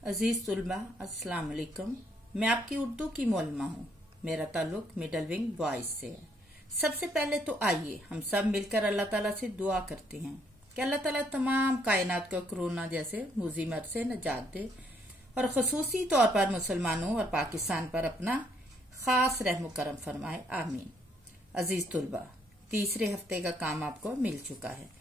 अजीज तुलबा अस्सलाम वालेकुम। मैं आपकी उर्दू की मौलमा हूँ। मेरा ताल्लुक मिडल विंग बॉयज से है। सबसे पहले तो आइए हम सब मिलकर अल्लाह ताला से दुआ करते हैं कि अल्लाह ताला तमाम कायनात को कोरोना जैसे मुसीबत से निजात दे और खसूसी तौर पर मुसलमानों और पाकिस्तान पर अपना खास रहम करम फरमाए, आमीन। अजीज तुलबा, तीसरे हफ्ते का काम आपको मिल चुका है।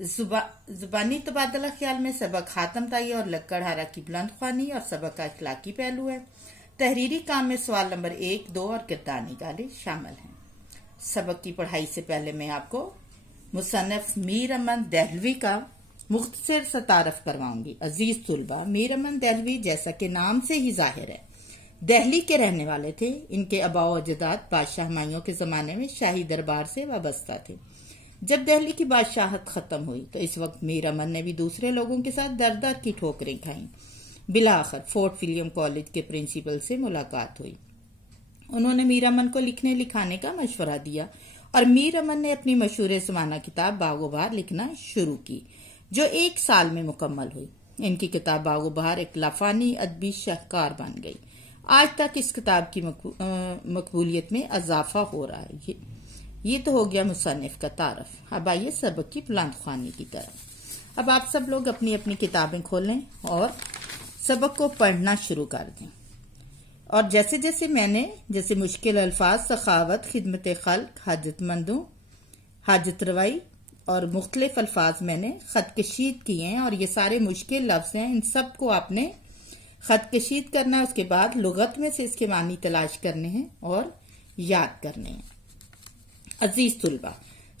जुबानी तबादला ख्याल में सबक खातम ताई और लक्कड़हारा की बुलंद ख्वानी और सबक का इखलाकी पहलू है। तहरीरी काम में सवाल नंबर 1, 2 और किरदार निगारी शामिल हैं। सबक की पढ़ाई से पहले मैं आपको मुसन्निफ मीर अमन दहलवी का मुख्तसर सा तारफ करवाऊंगी। अजीज तुलबा, मीर अमन दहलवी जैसा कि नाम से ही जाहिर है दिल्ली के रहने वाले थे। इनके अबाओ अजदाद बादशाह हुमायूं के जमाने में शाही दरबार से वाबस्ता थे। जब दिल्ली की बादशाहत खत्म हुई तो इस वक्त मीर अमन ने भी दूसरे लोगों के साथ दर दर की ठोकरें खाईं। बिलाखिर फोर्ट विलियम कॉलेज के प्रिंसिपल से मुलाकात हुई। उन्होंने मीर अमन को लिखने लिखाने का मशवरा दिया और मीर अमन ने अपनी मशहूर ज़माना किताब बागो बहार लिखना शुरू की, जो 1 साल में मुकम्मल हुई। इनकी किताब बागो बहार एक लाफानी अदबी शाहकार बन गई। आज तक इस किताब की मकबूलियत में इजाफा हो रहा है। ये तो हो गया मुसन्निफ का तारफ। अब आइए सबक की बुलंद ख्वानी की तरफ। अब आप सब लोग अपनी अपनी किताबें खोलें और सबक को पढ़ना शुरू कर दें। और जैसे जैसे मैंने मुश्किल अल्फाज, सखावत, खिदमत खल्क, हाजतमंदों, हाजत रवाई और मुख्तलिफ अल्फाज मैंने खत कशीद किए हैं और ये सारे मुश्किल लफ्ज हैं। इन सब को आपने खत कशीद करना है। उसके बाद लुगत में से इसके मानी तलाश करने हैं और याद करने हैं। अजीज तुलबा,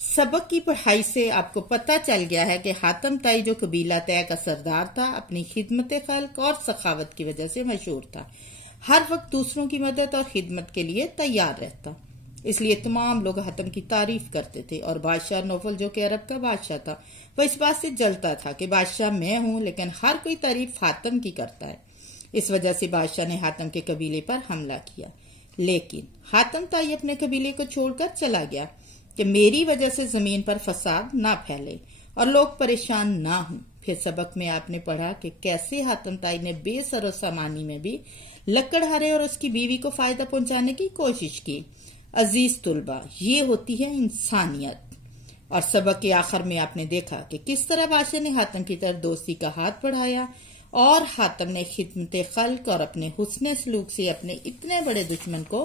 सबक की पढ़ाई से आपको पता चल गया है कि हातम ताई जो कबीला तय का सरदार था, अपनी खिदमत खल्क और सखावत की वजह से मशहूर था। हर वक्त दूसरों की मदद और खिदमत के लिए तैयार रहता, इसलिए तमाम लोग हातम की तारीफ करते थे। और बादशाह नौफल जो कि अरब का बादशाह था, वह इस बात से जलता था कि बादशाह मैं हूं, लेकिन हर कोई तारीफ हातम की करता है। इस वजह से बादशाह ने हातम के कबीले पर हमला किया, लेकिन हातम ताई अपने कबीले को छोड़कर चला गया कि मेरी वजह से जमीन पर फसाद ना फैले और लोग परेशान ना हों। फिर सबक में आपने पढ़ा कि कैसे हातम ताई ने बेसरो सामानी में भी लक्कड़हारे और उसकी बीवी को फायदा पहुंचाने की कोशिश की। अजीज तुलबा, ये होती है इंसानियत। और सबक के आखिर में आपने देखा कि किस तरह बादशाह ने हातम की तरफ दोस्ती का हाथ बढ़ाया और हातम ने खिदमत खल्क और अपने हुस्न सलूक से अपने इतने बड़े दुश्मन को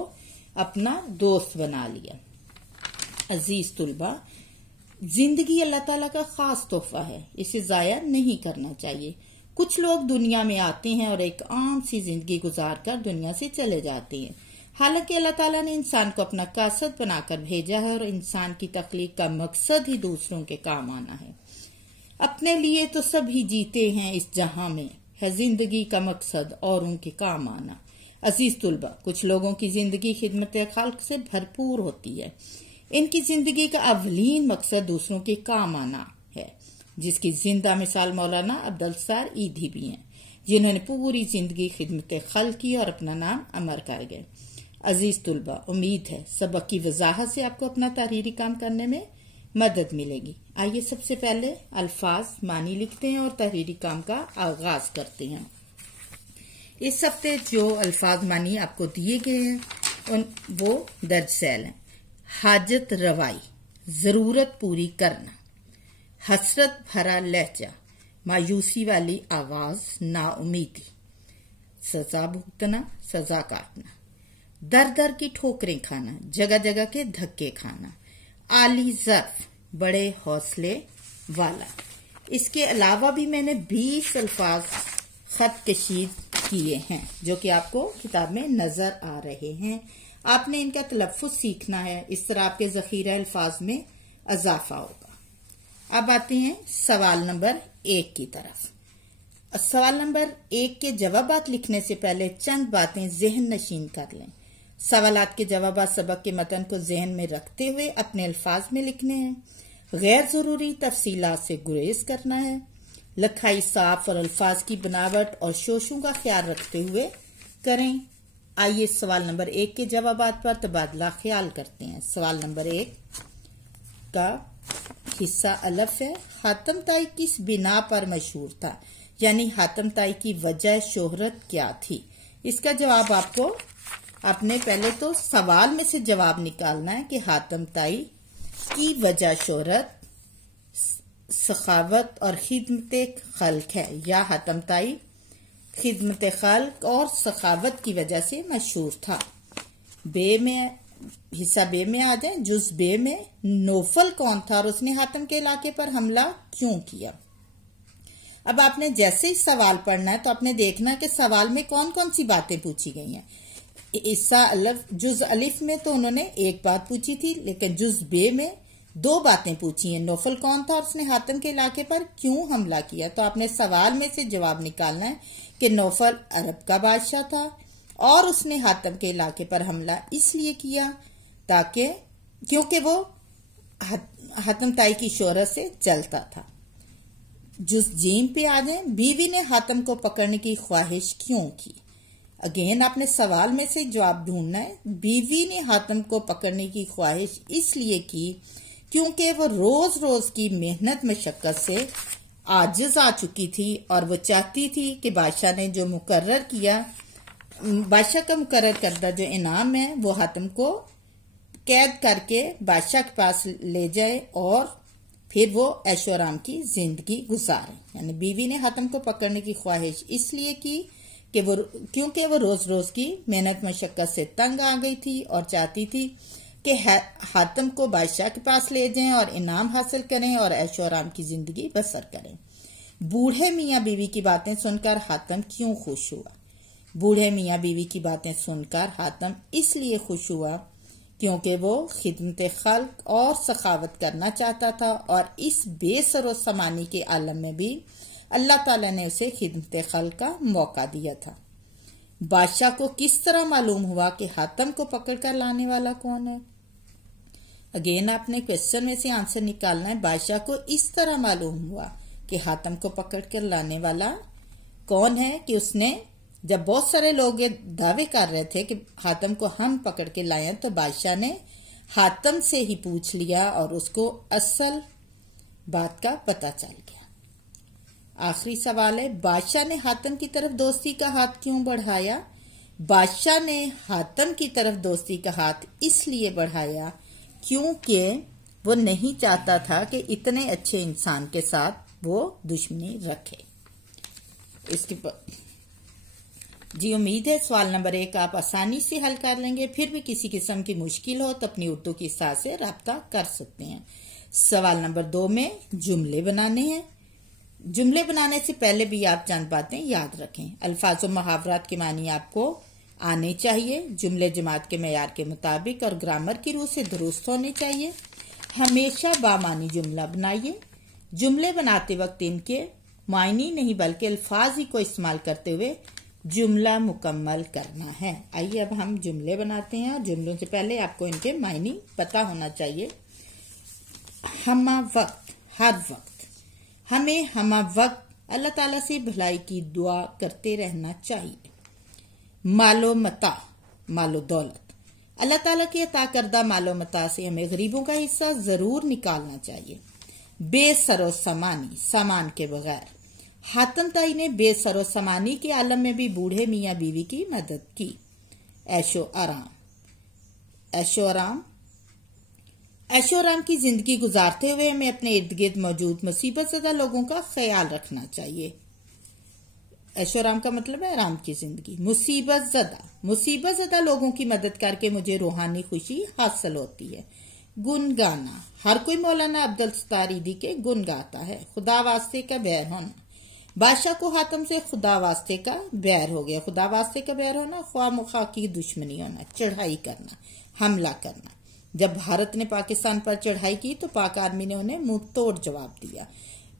अपना दोस्त बना लिया। अजीज तुलबा, जिंदगी अल्लाह ताला का खास तोहफा है, इसे जाया नहीं करना चाहिए। कुछ लोग दुनिया में आते हैं और एक आम सी जिंदगी गुजार कर दुनिया से चले जाते हैं। हालांकि अल्लाह ताला ने इंसान को अपना कासद बनाकर भेजा है और इंसान की तख्लीक का मकसद ही दूसरों के काम आना है। अपने लिए तो सभी जीते हैं इस जहां में, है जिंदगी का मकसद और उनके काम आना। अजीज तुलबा, कुछ लोगों की जिंदगी खिदमत खल्क से भरपूर होती है। इनकी जिंदगी का अवलीन मकसद दूसरों के काम आना है, जिसकी जिंदा मिसाल मौलाना अब्दुल सत्तार ईदी भी हैं, जिन्होंने पूरी जिंदगी खिदमत खल्क की और अपना नाम अमर कर गए। अजीज तुलबा, उम्मीद है सबक की वजाहत से आपको अपना तहरीरी काम करने में मदद मिलेगी। आइए सबसे पहले अल्फाज मानी लिखते हैं और तहरीरी काम का आगाज करते हैं। इस हफ्ते जो अल्फाज मानी आपको दिए गए हैं वो दर्ज सैल हैं। हाजत रवाई, जरूरत पूरी करना, हसरत भरा लहजा, मायूसी वाली आवाज, नाउमीदी, सजा भुगतना, सजा काटना, दर दर की ठोकरें खाना, जगह जगह के धक्के खाना, आली ज़र्फ, बड़े हौसले वाला। इसके अलावा भी मैंने 20 अल्फाज खत कशीद किए हैं जो कि आपको किताब में नजर आ रहे हैं। आपने इनका तलफ्फुज सीखना है, इस तरह आपके जखीरा अल्फाज में इजाफा होगा। अब आते हैं सवाल नंबर 1 की तरफ। सवाल नंबर 1 के जवाबात लिखने से पहले चंद बातें जहन नशीन कर लें। सवालात के जवाबात सबक के मतन को जहन में रखते हुए अपने अल्फाज में लिखने हैं। गैर जरूरी तफसीलात से गुरेज करना है। लिखाई साफ और अल्फाज की बनावट और शोशों का ख्याल रखते हुए करें। आइए सवाल नंबर 1 के जवाबात पर तबादला ख्याल करते हैं। सवाल नंबर 1 का हिस्सा अलफ है। हातम ताई किस बिना पर मशहूर था? यानी हातम ताई की वजह शोहरत क्या थी। इसका जवाब आपने पहले तो सवाल में से जवाब निकालना है कि हातम ताई की वजह शोहरत सखावत और खिदमत खल्क है, या हातम ताई खिदमत खल्क और सखावत की वजह से मशहूर था। हिस्सा बे में आ जाए। जुज बे में नौफल कौन था और उसने हातम के इलाके पर हमला क्यों किया। अब आपने जैसे ही सवाल पढ़ना है तो आपने देखना कि सवाल में कौन कौन सी बातें पूछी गई हैं। हिस्सा जुज अलिफ में तो उन्होंने एक बात पूछी थी, लेकिन जुज बे में 2 बातें पूछी हैं। नौफल कौन था और उसने हातम के इलाके पर क्यों हमला किया। तो आपने सवाल में से जवाब निकालना है कि नौफल अरब का बादशाह था और उसने हातम के इलाके पर हमला इसलिए किया क्योंकि वो हातम ताई की शोहरत से जलता था। जुज जीम पे आ जाए। बीवी ने हातम को पकड़ने की ख्वाहिश क्यों की। अगेन आपने सवाल में से जवाब ढूंढना है। बीवी ने हातम को पकड़ने की ख्वाहिश इसलिए की क्योंकि वो रोज रोज की मेहनत मशक्कत से आजिज आ चुकी थी और वो चाहती थी कि बादशाह ने जो बादशाह का मुकर्रर करदा जो इनाम है वो हातम को कैद करके बादशाह के पास ले जाए और फिर वो ऐशो आराम की जिंदगी गुजारे। यानी बीवी ने हातम को पकड़ने की ख्वाहिश इसलिए की क्योंकि वो रोज रोज की मेहनत मशक्कत से तंग आ गई थी और चाहती थी कि हातम को बादशाह के पास ले जाएं और इनाम हासिल करें और ऐशो आराम की जिंदगी बसर करें। बूढ़े मियाँ बीवी की बातें सुनकर हातम क्यों खुश हुआ। बूढ़े मियाँ बीवी की बातें सुनकर हातम इसलिए खुश हुआ क्योंकि वो खिदमत खल्क और सखावत करना चाहता था और इस बेसरो समानी के आलम में भी अल्लाह ताला ने उसे खिदमत खल्क का मौका दिया था। बादशाह को किस तरह मालूम हुआ कि हातम को पकड़कर लाने वाला कौन है। अगेन आपने क्वेश्चन में से आंसर निकालना है। बादशाह को इस तरह मालूम हुआ कि हातम को पकड़कर लाने वाला कौन है कि उसने जब बहुत सारे लोग ये दावे कर रहे थे कि हातम को हम पकड़ के लाए तो बादशाह ने हातम से ही पूछ लिया और उसको असल बात का पता चल गया। आखिरी सवाल है, बादशाह ने हातम की तरफ दोस्ती का हाथ क्यों बढ़ाया। बादशाह ने हातम की तरफ दोस्ती का हाथ इसलिए बढ़ाया क्योंकि वो नहीं चाहता था कि इतने अच्छे इंसान के साथ वो दुश्मनी रखे। जी उम्मीद है सवाल नंबर 1 आप आसानी से हल कर लेंगे। फिर भी किसी किस्म की मुश्किल हो तो अपनी उर्दू की साथ से राब्ता कर सकते हैं। सवाल नंबर 2 में जुमले बनाने हैं। जुमले बनाने से पहले भी आप चंद बातें याद रखें। अल्फाज और मुहावरात के मानी आपको आने चाहिए, जुमले जमात के मेयार के मुताबिक और ग्रामर की रूह से दुरुस्त होने चाहिए। हमेशा बामानी जुमला बनाइए। जुमले बनाते वक्त इनके मायने नहीं बल्कि अल्फाज ही को इस्तेमाल करते हुए जुमला मुकम्मल करना है। आइए अब हम जुमले बनाते हैं। जुमलों से पहले आपको इनके मायने पता होना चाहिए। हमा वक्त, हर वक्त। हमें हमा वक्त अल्लाह ताला से भलाई की दुआ करते रहना चाहिए। मालो मता, मालो दौलत। अल्लाह ताला की अता करदा मालो मता से हमें गरीबों का हिस्सा जरूर निकालना चाहिए। बेसरो समानी, सामान के बगैर। हातम ताई ने बेसरो समानी के आलम में भी बूढ़े मियाँ बीवी की मदद की। ऐशो आराम, ऐशो आराम। ऐशो आराम की जिंदगी गुजारते हुए हमें अपने इर्द गिर्द मौजूद मुसीबत ज़दा लोगों का ख्याल रखना चाहिए। ऐशो आराम का मतलब है आराम की जिंदगी। मुसीबत ज़दा लोगों की मदद करके मुझे रूहानी खुशी हासिल होती है। गुन गाना, हर कोई मौलाना अब्दुल सत्तार ईदी के गुन गाता है। खुदा वास्ते का बैर होना, बादशाह को हातम से खुदा वास्ते का बैर हो गया। खुदा वास्ते का बैर होना, ख्वाह मुखा की दुश्मनी होना, चढ़ाई करना, हमला करना। जब भारत ने पाकिस्तान पर चढ़ाई की तो पाक आर्मी ने उन्हें मुंह तोड़ जवाब दिया।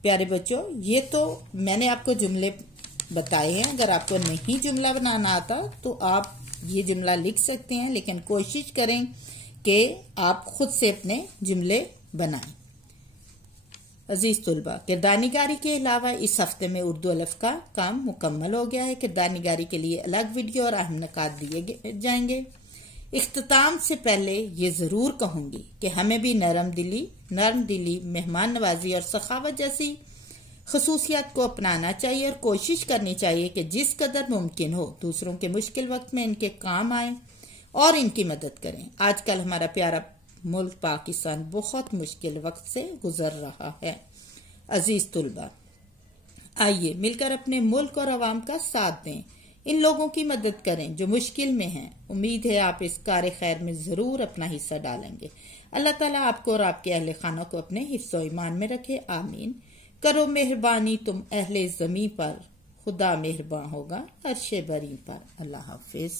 प्यारे बच्चों, ये तो मैंने आपको जुमले बताए हैं। अगर आपको नहीं जुमला बनाना आता तो आप ये जुमला लिख सकते हैं, लेकिन कोशिश करें कि आप खुद से अपने जुमले बनाएं। अजीज तुलबा, किरदार निगारी के अलावा इस हफ्ते में उर्दू अलफ का काम मुकम्मल हो गया है। किरदार निगारी के लिए अलग वीडियो और अहम नुकात दिए जाएंगे। इख्तिताम से पहले ये जरूर कहूंगी कि हमें भी नरम दिली, मेहमान नवाजी और सखावत जैसी खसूसियात को अपनाना चाहिए और कोशिश करनी चाहिए कि जिस कदर मुमकिन हो दूसरों के मुश्किल वक्त में इनके काम आए और इनकी मदद करें। आजकल हमारा प्यारा मुल्क पाकिस्तान बहुत मुश्किल वक्त से गुजर रहा है। अजीज तुलबा, आइए मिलकर अपने मुल्क और अवाम का साथ दें, इन लोगों की मदद करें जो मुश्किल में हैं। उम्मीद है आप इस कार खैर में जरूर अपना हिस्सा डालेंगे। अल्लाह ताला आपको और आपके अहले खाना को अपने हिफ्ज़ो ईमान में रखे, आमीन। करो मेहरबानी तुम अहले ज़मीं पर, खुदा मेहरबान होगा अर्शे बरी पर। अल्लाह हाफिज।